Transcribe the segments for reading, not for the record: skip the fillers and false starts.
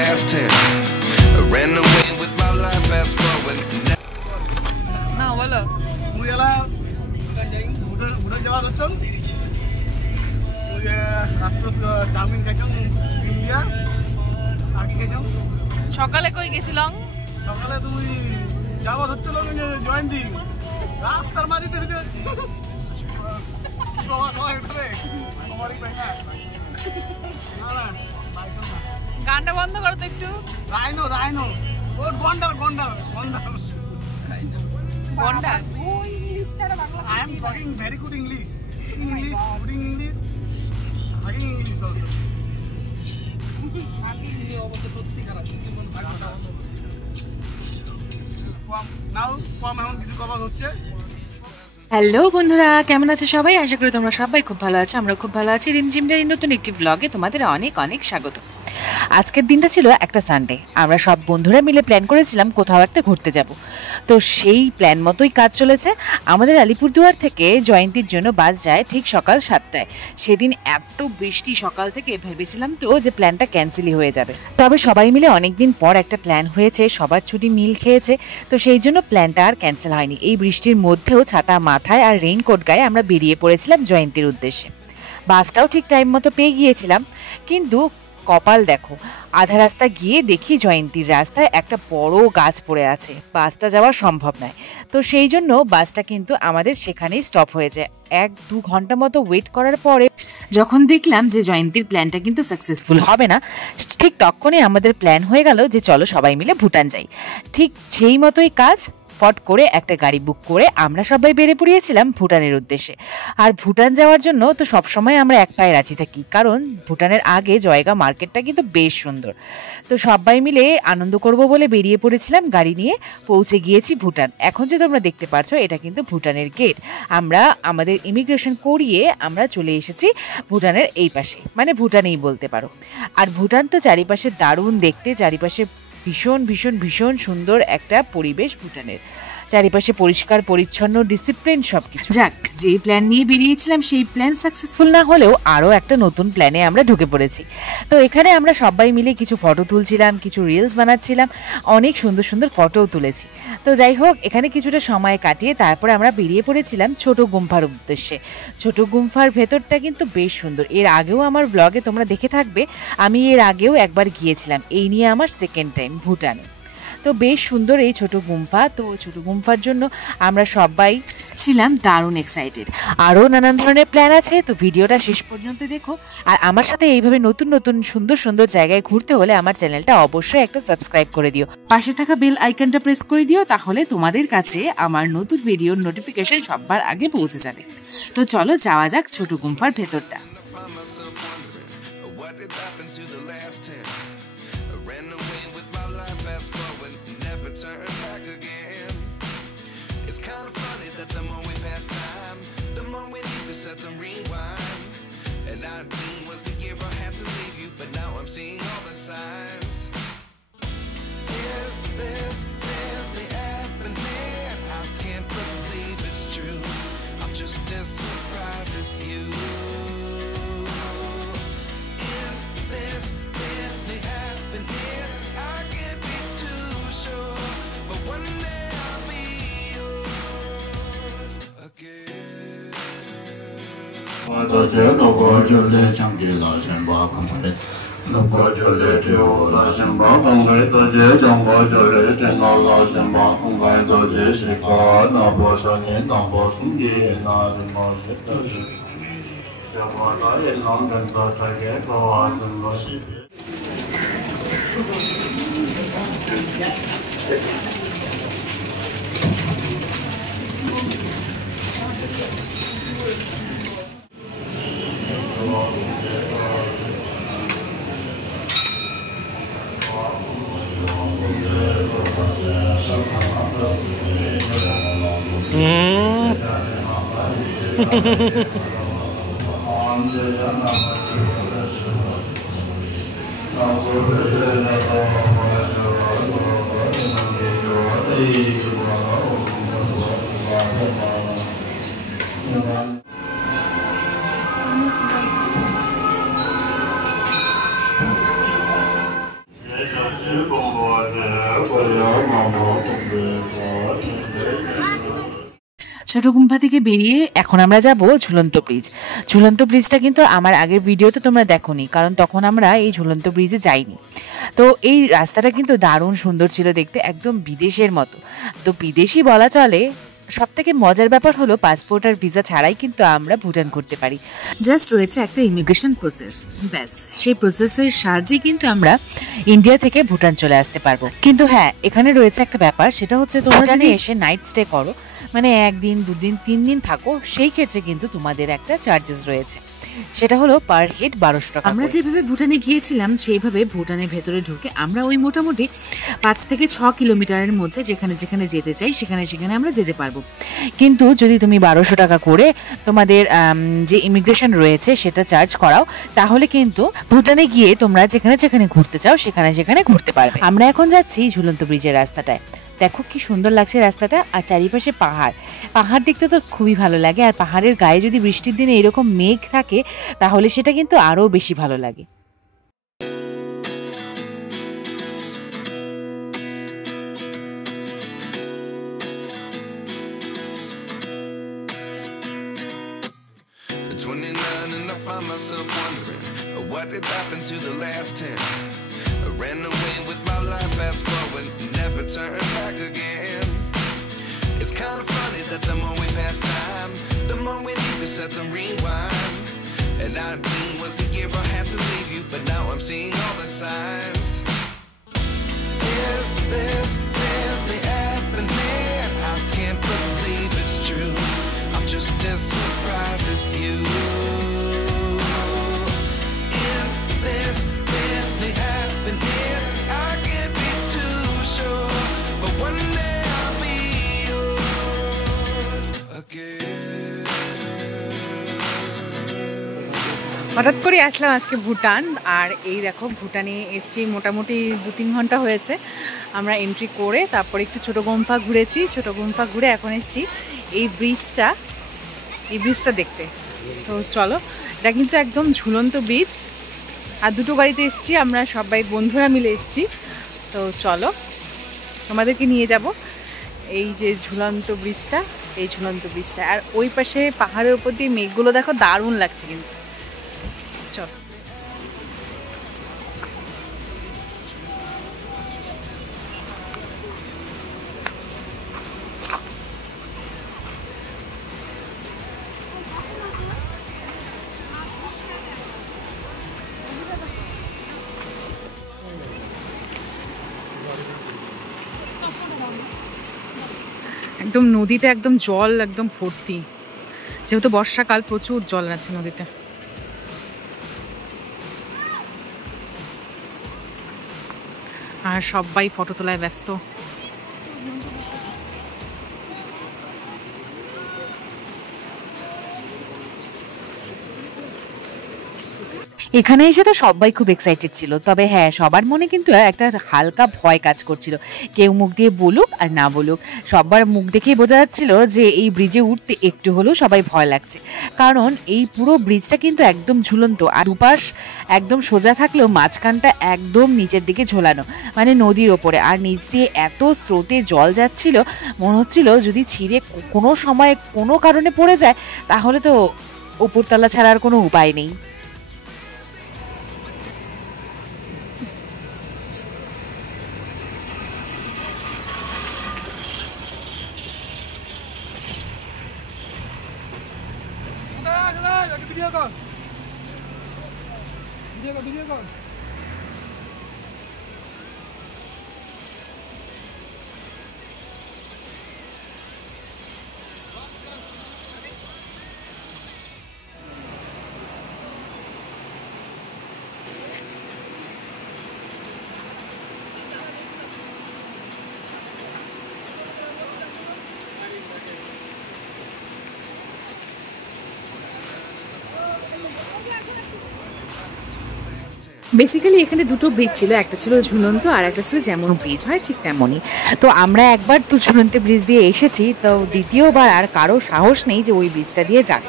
last 10. I ran away with my life, fast forward. না বলো মুইলা ভুটান যাওয়া হচ্ছে রাস্তা চাউমিন খাইছাম ইন্ডিয়া আর কি খাইছাম সকালে কই গেছিলাম সকালে তুই যাওয়া হচ্ছিল জয়ন্তী রাস্তার মাঝে গানটা বন্ধ করো তো একটু রাইনো রাইনো ও গন্ডার গন্ডার গন্ডার গন্ডার I am talking very good English. English, good English. Talking English also. Now, এখন কিছু কথা হচ্ছে। হ্যালো বন্ধুরা, কেমন আছো সবাই? আশা করি তোমরা সবাই খুব ভালো আছো। আমরা খুব ভালো আছি। রিমঝিমডার নতুন একটি ব্লগে তোমাদের অনেক অনেক স্বাগত। আজকের দিনটা ছিল একটা সানডে। আমরা সব বন্ধুরা মিলে প্ল্যান করেছিলাম কোথাও একটা ঘুরতে যাব। তো সেই প্ল্যান মতোই কাজ চলেছে। আমাদের আলিপুরদুয়ার থেকে জয়ন্তীর জন্য বাস যায় ঠিক সকাল 7টায়। সেদিন এত বৃষ্টি, সকাল থেকে ভেবেছিলাম তো যে প্ল্যানটা ক্যান্সেলই হয়ে যাবে। তবে সবাই মিলে অনেক দিন পর একটা প্ল্যান হয়েছে, সবার ছুটি মিল খেয়েছে, তো সেই জন্য প্ল্যানটা আর ক্যান্সেল হয়নি। এই বৃষ্টির মধ্যেও ছাতা মাথায় আর রেইনকোট গায়ে আমরা বেরিয়ে পড়েছিলাম জয়ন্তীর উদ্দেশ্যে। বাসটাও ঠিক টাইম মতো পেয়ে গিয়েছিলাম, কিন্তু কপাল দেখো, আধা রাস্তা গিয়ে দেখি জয়ন্তীর রাস্তায় একটা বড় গাছ পড়ে আছে, বাসটা যাওয়া সম্ভব নয়। তো সেই জন্য বাসটা কিন্তু আমাদের সেখানেই স্টপ হয়ে যায়। 1-2 ঘন্টা মতো ওয়েট করার পরে যখন দেখলাম যে জয়ন্তীর প্ল্যানটা কিন্তু সাকসেসফুল হবে না, ঠিক তখনই আমাদের প্ল্যান হয়ে গেল যে চলো সবাই মিলে ভুটান যাই। ঠিক সেই মতোই কাজ, ফট করে একটা গাড়ি বুক করে আমরা সবাই বেরিয়ে পড়িয়েছিলাম ভুটানের উদ্দেশ্যে। আর ভুটান যাওয়ার জন্য তো সবসময় আমরা এক পায়ে রাজি থাকি, কারণ ভুটানের আগে জয়গা মার্কেটটা কিন্তু বেশ সুন্দর। তো সবাই মিলে আনন্দ করব বলে বেরিয়ে পড়েছিলাম গাড়ি নিয়ে। পৌঁছে গিয়েছি ভুটান। এখন যে তোমরা দেখতে পাচ্ছ এটা কিন্তু ভুটানের গেট। আমরা আমাদের ইমিগ্রেশন করিয়ে আমরা চলে এসেছি ভুটানের এই পাশে, মানে ভুটানেই বলতে পারো। আর ভুটান তো চারিপাশে দারুণ দেখতে, চারিপাশে ভীষণ ভীষণ ভীষণ সুন্দর একটা পরিবেশ ভুটানের। চারিপাশে পরিষ্কার পরিচ্ছন্ন, ডিসিপ্লিন সবকিছু। যাক, যে প্ল্যান নিয়ে বেরিয়েছিলাম সেই প্ল্যান সাকসেসফুল না হলেও আরও একটা নতুন প্ল্যানে আমরা ঢুকে পড়েছি। তো এখানে আমরা সবাই মিলে কিছু ফটো তুলছিলাম, কিছু রিলস বানাচ্ছিলাম, অনেক সুন্দর সুন্দর ফটোও তুলেছি। তো যাই হোক, এখানে কিছুটা সময় কাটিয়ে তারপরে আমরা বেরিয়ে পড়েছিলাম ছোট গুম্ফার উদ্দেশ্যে। ছোট গুম্ফার ভেতরটা কিন্তু বেশ সুন্দর। এর আগেও আমার ব্লগে তোমরা দেখে থাকবে, আমি এর আগেও একবার গিয়েছিলাম। এই নিয়ে আমার সেকেন্ড টাইম ভুটানে। তো বেশ সুন্দর এই ছোট গুম্ফা। তো ছোট গুম্ফার জন্য আমরা সবাই ছিলাম দারুণ এক্সাইটেড। আরও নানান ধরনের প্ল্যান আছে, তো ভিডিওটা শেষ পর্যন্ত দেখো। আর আমার সাথে এইভাবে নতুন নতুন সুন্দর সুন্দর জায়গায় ঘুরতে হলে আমার চ্যানেলটা অবশ্যই একটা সাবস্ক্রাইব করে দিও, পাশে থাকা বেল আইকনটা প্রেস করে দিও, তাহলে তোমাদের কাছে আমার নতুন ভিডিওর নোটিফিকেশন সবার আগে পৌঁছে যাবে। তো চলো যাওয়া যাক ছোট গুম্ফার ভেতরটা। Turn back again. It's kind of funny that the more we pass time, the more we need to set the rewind. And 19 was the year I had to leave you, but now I'm seeing all the signs. Is this really happening? I can't believe it's true. I'm just as surprised as you. Is this really happening? I can't be too sure, but one day I'll be yours again. 我的觉得我这里讲的那些话很美，那我这里只有那些话很美的街讲我这里真的那些话很美的街是个那不是你那不是你那的么是的是，是我那也能跟着这个个真的是。ছোট গুম্ফা থেকে বেরিয়ে এখন আমরা যাব ঝুলন্ত bridge. ঝুলন্ত ব্রিজটা কিন্তু আমার আগের ভিডিওতে তোমরা দেখোনি, কারণ তখন আমরা এই ঝুলন্ত ব্রিজে যাইনি। তো এই রাস্তাটা কিন্তু দারুণ সুন্দর ছিল দেখতে, একদম বিদেশের মতো। তো বিদেশি বলা চলে। সব থেকে মজার ব্যাপার হলো পাসপোর্ট আর ভিসা ছাড়াই কিন্তু আমরা ভুটান করতে পারি। জাস্ট রয়েছে একটা ইমিগ্রেশন প্রসেস, ব্যাস সেই প্রসেসের সাহায্যে কিন্তু আমরা ইন্ডিয়া থেকে ভুটান চলে আসতে পারবো। কিন্তু হ্যাঁ, এখানে রয়েছে একটা ব্যাপার, সেটা হচ্ছে তোমরা যদি এসে নাইট স্টে করো, মানে 1 দিন 2 দিন 3 দিন থাকো, সেই ক্ষেত্রে কিন্তু তোমাদের একটা চার্জেস রয়েছে, সেটা হলো পার হেড 1200 টাকা। আমরা যেভাবে ভুটানে গিয়েছিলাম সেইভাবে ভুটানের ভেতরে ঢুকে আমরা ওই মোটামুটি 5 থেকে 6 কিলোমিটারের মধ্যে যেখানে যেখানে যেতে চাই সেখানে সেখানে আমরা যেতে পারবো। কিন্তু যদি তুমি 1200 টাকা করে তোমাদের যে ইমিগ্রেশন রয়েছে সেটা চার্জ করাও, তাহলে কিন্তু ভুটানে গিয়ে তোমরা যেখানে যেখানে ঘুরতে চাও সেখানে সেখানে ঘুরতে পারবে। আমরা এখন যাচ্ছি ঝুলন্ত ব্রিজের রাস্তাটায়। দেখো কি সুন্দর লাগছে রাস্তাটা, আর চারিপাশে পাহাড়। পাহাড় দেখতে তো খুবই ভালো লাগে, আর পাহাড়ের গায়ে যদি বৃষ্টির দিনে এরকম মেঘ থাকে তাহলে সেটা কিন্তু আরও বেশি ভালো লাগে। What did happen to the last 10? I ran away with my life, fast forward, never turn back again. It's kind of funny that the more we pass time, the more we need to set the rewind. And 19 was the year I had to leave you, but now I'm seeing all the signs. Is this really happening? I can't believe it's true. I'm just as surprised as you. This really happening? I can't be too sure, but one day I'll be yours again. হঠাৎ করে আসলাম আজকে ভুটান, আর এই দেখো ভুটানে এসছি মোটামুটি 2-3 ঘন্টা হয়েছে। আমরা এন্ট্রি করে তারপরে একটু ছোটো গুম্ফা ঘুরেছি, ছোটো গুম্ফা ঘুরে এখন এসছি এই ব্রিজটা দেখতে। তো চলো, এটা কিন্তু একদম ঝুলন্ত ব্রিজ, আর দুটো গাড়িতে এসছি, আমরা সবাই বন্ধুরা মিলে এসছি। তো চলো তোমাদেরকে নিয়ে যাব এই যে ঝুলন্ত ব্রিজটা, আর ওই পাশে পাহাড়ের উপর দিয়ে মেঘগুলো দেখো, দারুণ লাগছে কিন্তু। চলো। একদম নদীতে একদম জল একদম ভর্তি, যেহেতু বর্ষাকাল প্রচুর জল আছে নদীতে। আর সবাই ফটো তোলায় ব্যস্ত। এখানে এসে তো সবাই খুব এক্সাইটেড ছিল, তবে হ্যাঁ, সবার মনে কিন্তু একটা হালকা ভয় কাজ করছিল। কেউ মুখ দিয়ে বলুক আর না বলুক, সবার মুখ দেখেই বোঝা যাচ্ছিল যে এই ব্রিজে উঠতে একটু হলেও সবাই ভয় লাগছে, কারণ এই পুরো ব্রিজটা কিন্তু একদম ঝুলন্ত, আর দুপাশ একদম সোজা থাকলেও মাঝখানটা একদম নিচের দিকে ঝোলানো, মানে নদীর ওপরে, আর নিচ দিয়ে এত স্রোতে জল যাচ্ছিল, মনে হচ্ছিল যদি ছিঁড়ে কোনো সময় কোনো কারণে পড়ে যায় তাহলে তো উপরতলা ছাড়া আর কোনো উপায় নেই। Video call. বেসিক্যালি এখানে দুটো ব্রিজ ছিল, একটা ছিল ঝুলন্ত আর একটা ছিল যেমন ব্রিজ হয় ঠিক তেমনই। তো আমরা একবার তো ঝুলন্ত ব্রিজ দিয়ে এসেছি, তো দ্বিতীয়বার আর কারো সাহস নেই যে ওই ব্রিজটা দিয়ে যাবে।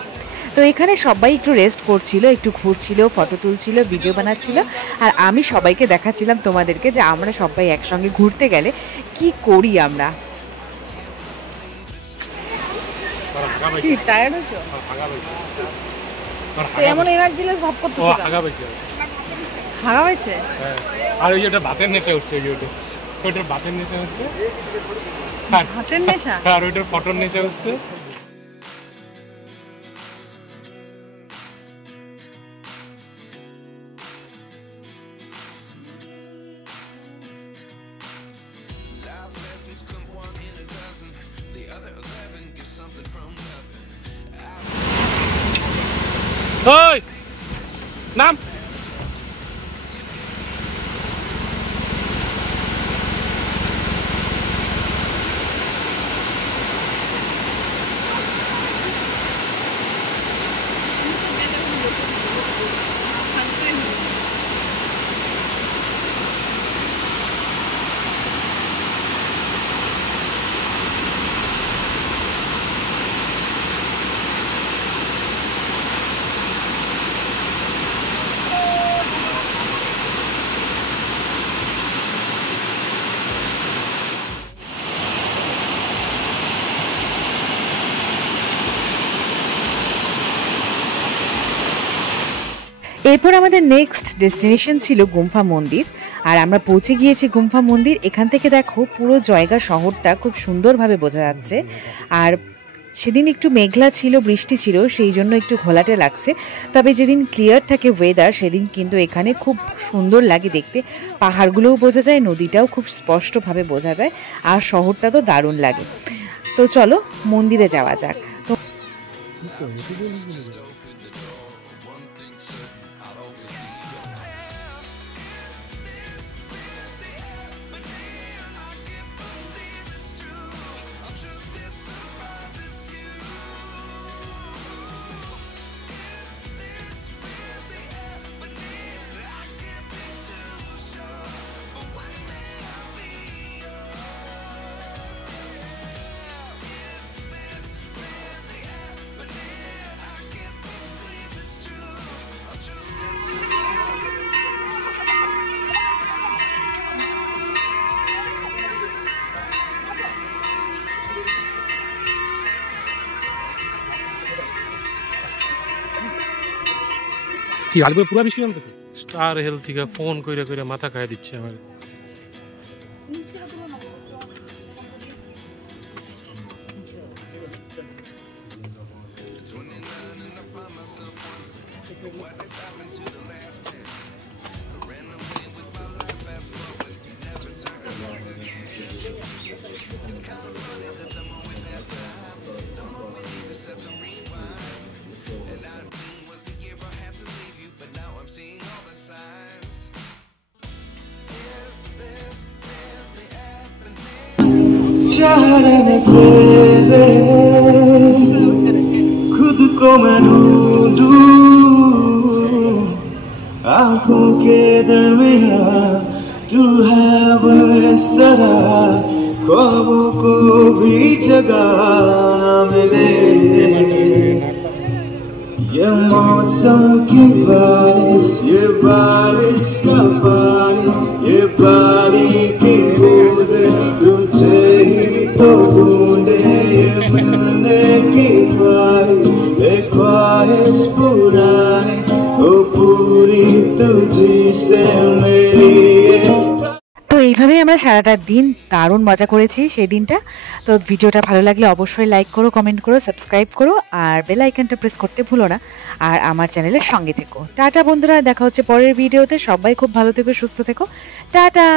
তো এখানে সবাই একটু রেস্ট করছিল, একটু ঘুরছিল, ফটো তুলছিল, ভিডিও বানাচ্ছিল, আর আমি সবাইকে দেখাচ্ছিলাম তোমাদেরকে যে আমরা সবাই একসঙ্গে ঘুরতে গেলে কি করি আমরা। টায়ার্ড হয়েছো? এমন এনার্জি লেস ভাব করতেছো? হাগা হয়েছে। আর ওই ওটা ভাতের নেশা হচ্ছে, ওইটার ভাতের নেশা হচ্ছে, ভাতের নেশা, আর ওইটার ফটোর নেশা হচ্ছে। ওই নাম এরপর আমাদের নেক্সট ডেস্টিনেশন ছিল গুম্ফা মন্দির, আর আমরা পৌঁছে গিয়েছি গুম্ফা মন্দির। এখান থেকে দেখো পুরো জায়গা শহরটা খুব সুন্দরভাবে বোঝা যাচ্ছে। আর সেদিন একটু মেঘলা ছিল, বৃষ্টি ছিল, সেই জন্য একটু ঘোলাটে লাগছে। তবে যেদিন ক্লিয়ার থাকে ওয়েদার সেদিন কিন্তু এখানে খুব সুন্দর লাগে দেখতে। পাহাড়গুলোও বোঝা যায়, নদীটাও খুব স্পষ্টভাবে বোঝা যায়, আর শহরটা তো দারুণ লাগে। তো চলো মন্দিরে যাওয়া যাক। তো ঠিক আলু পুরা বৃষ্টি নামতেছে। স্টার হেলথ থেকে ফোন কইরা কইরা মাথা খাইয়া দিচ্ছে আমার। चेहरे में तेरे खुद को मैं ढूंढूं, आंखों के दरमियां तू है वो इस तरह, ख्वाबों को भी जगह ना मिले। ये मौसम की बारिश, ये बारिश का पानी, ये पानी की बूंद तुझे ही तो ढूंढे। ये मिलने की ख्वाहिश, ये ख्वाहिश पुरानी, वो पूरी तुझी से मेरी। তো এইভাবেই আমরা সারাটা দিন দারুণ মজা করেছি সেই দিনটা। তো ভিডিওটা ভালো লাগলে অবশ্যই লাইক করো, কমেন্ট করো, সাবস্ক্রাইব করো, আর বেল আইকনটা প্রেস করতে ভুলো না। আর আমার চ্যানেলের সঙ্গে থেকো। টাটা বন্ধুরা, দেখা হচ্ছে পরের ভিডিওতে। সবাই খুব ভালো থেকো, সুস্থ থেকো। টাটা।